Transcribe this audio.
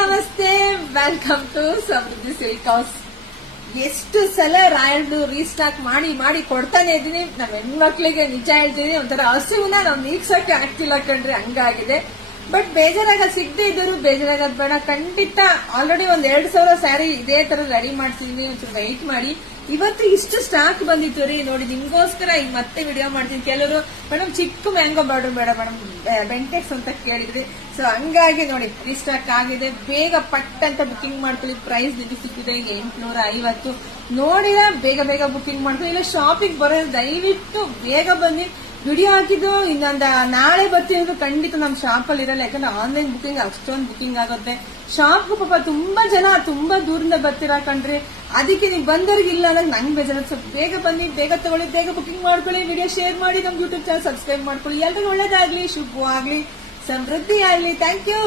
ನಮಸ್ತೆ, welcome to Samruddhi silk house. ಎಷ್ಟು ಸಲ ರಾಯಲ್ಡು ರೀಸ್ಟಾಕ್ ಮಾಡಿ ಮಾಡಿ ಕೊಡ್ತಾನೆ ಇದೀನಿ. ನಮ್ಮ ಹೆಣ್ಮಕ್ಳಿಗೆ ನಿಜ ಹೇಳ್ತೀನಿ, ಒಂಥರ ಹಸುವನ್ನ ನಾವು ನೀಗ್ಸಕ್ಕೆ ಆಗ್ತಿಲ್ಲ ಕಣ್ರಿ, ಹಂಗಾಗಿದೆ. ಬಟ್ ಬೇಜಾರಾಗದ್ ಸಿಗದೆ ಇದ್ರು ಬೇಜಾರಾಗದ್ ಬೇಡ. ಖಂಡಿತ ಆಲ್ರೆಡಿ 1,2,000 ಸ್ಯಾರಿ ಇದೇ ತರ ರೆಡಿ ಮಾಡ್ತಿದೀನಿ, ಒಂಚೂರು ವೆಯ್ಟ್ ಮಾಡಿ. ಇವತ್ತು ಇಷ್ಟು ಸ್ಟಾಕ್ ಬಂದಿತ್ತು ರೀ, ನೋಡಿ ನಿಮ್ಗೋಸ್ಕರ ಈಗ ಮತ್ತೆ ವಿಡಿಯೋ ಮಾಡ್ತೀನಿ. ಕೆಲವರು ಮೇಡಮ್ ಚಿಕ್ಕ ಮ್ಯಾಂಗೋ ಬಾರ್ಡರ್ ಬೇಡ ಮೇಡಮ್, ಬೆಂಟೆಕ್ಸ್ ಅಂತ ಕೇಳಿದ್ರಿ. ಸೊ ಹಂಗಾಗಿ ನೋಡಿ ರೀಸ್ಟಾಕ್ ಆಗಿದೆ, ಬೇಗ ಪಟ್ ಅಂತ ಬುಕಿಂಗ್ ಮಾಡ್ಕೊಳ್ಳಿ. ಪ್ರೈಸ್ ನಿಮಗೆ ಸಿಕ್ಕಿದೆ ಈಗ 850. ನೋಡಿದ ಬೇಗ ಬೇಗ ಬುಕಿಂಗ್ ಮಾಡ್ಕೊಳ್ಳಿ. ಇಲ್ಲ ಶಾಪಿಂಗ್ ಬರೋದು ದಯವಿಟ್ಟು ಬೇಗ ಬನ್ನಿ. ವಿಡಿಯೋ ಹಾಕಿದ್ದು ಇನ್ನೊಂದು ನಾಳೆ ಬರ್ತೀನಿ, ಖಂಡಿತ ನಮ್ಮ ಶಾಪ್ ಅಲ್ಲಿ ಇರಲ್ಲ, ಯಾಕಂದ್ರೆ ಆನ್ಲೈನ್ ಬುಕಿಂಗ್ ಅಷ್ಟೊಂದು ಬುಕಿಂಗ್ ಆಗುತ್ತೆ. ಶಾಪ್ಗೂ ಪಾಪ ತುಂಬಾ ಜನ ತುಂಬಾ ದೂರಿಂದ ಬರ್ತೀರಾ ಕಣ್ರಿ, ಅದಕ್ಕೆ ನೀವು ಬಂದವ್ರಿಗೆ ಇಲ್ಲ ಅಂದ್ರೆ ನಂಗೆ ಬೇಜಾರ. ಸ್ವಲ್ಪ ಬೇಗ ಬನ್ನಿ, ಬೇಗ ತಗೊಳ್ಳಿ, ಬೇಗ ಬುಕಿಂಗ್ ಮಾಡ್ಕೊಳ್ಳಿ, ವಿಡಿಯೋ ಶೇರ್ ಮಾಡಿ, ನಮ್ ಯೂಟ್ಯೂಬ್ ಚಾನಲ್ ಸಬ್ಸ್ಕ್ರೈಬ್ ಮಾಡ್ಕೊಳ್ಳಿ. ಎಲ್ರಿಗೂ ಒಳ್ಳೇದಾಗ್ಲಿ, ಶುಭವಾಗ್ಲಿ, ಸಮೃದ್ಧಿ ಆಗ್ಲಿ. Thank you.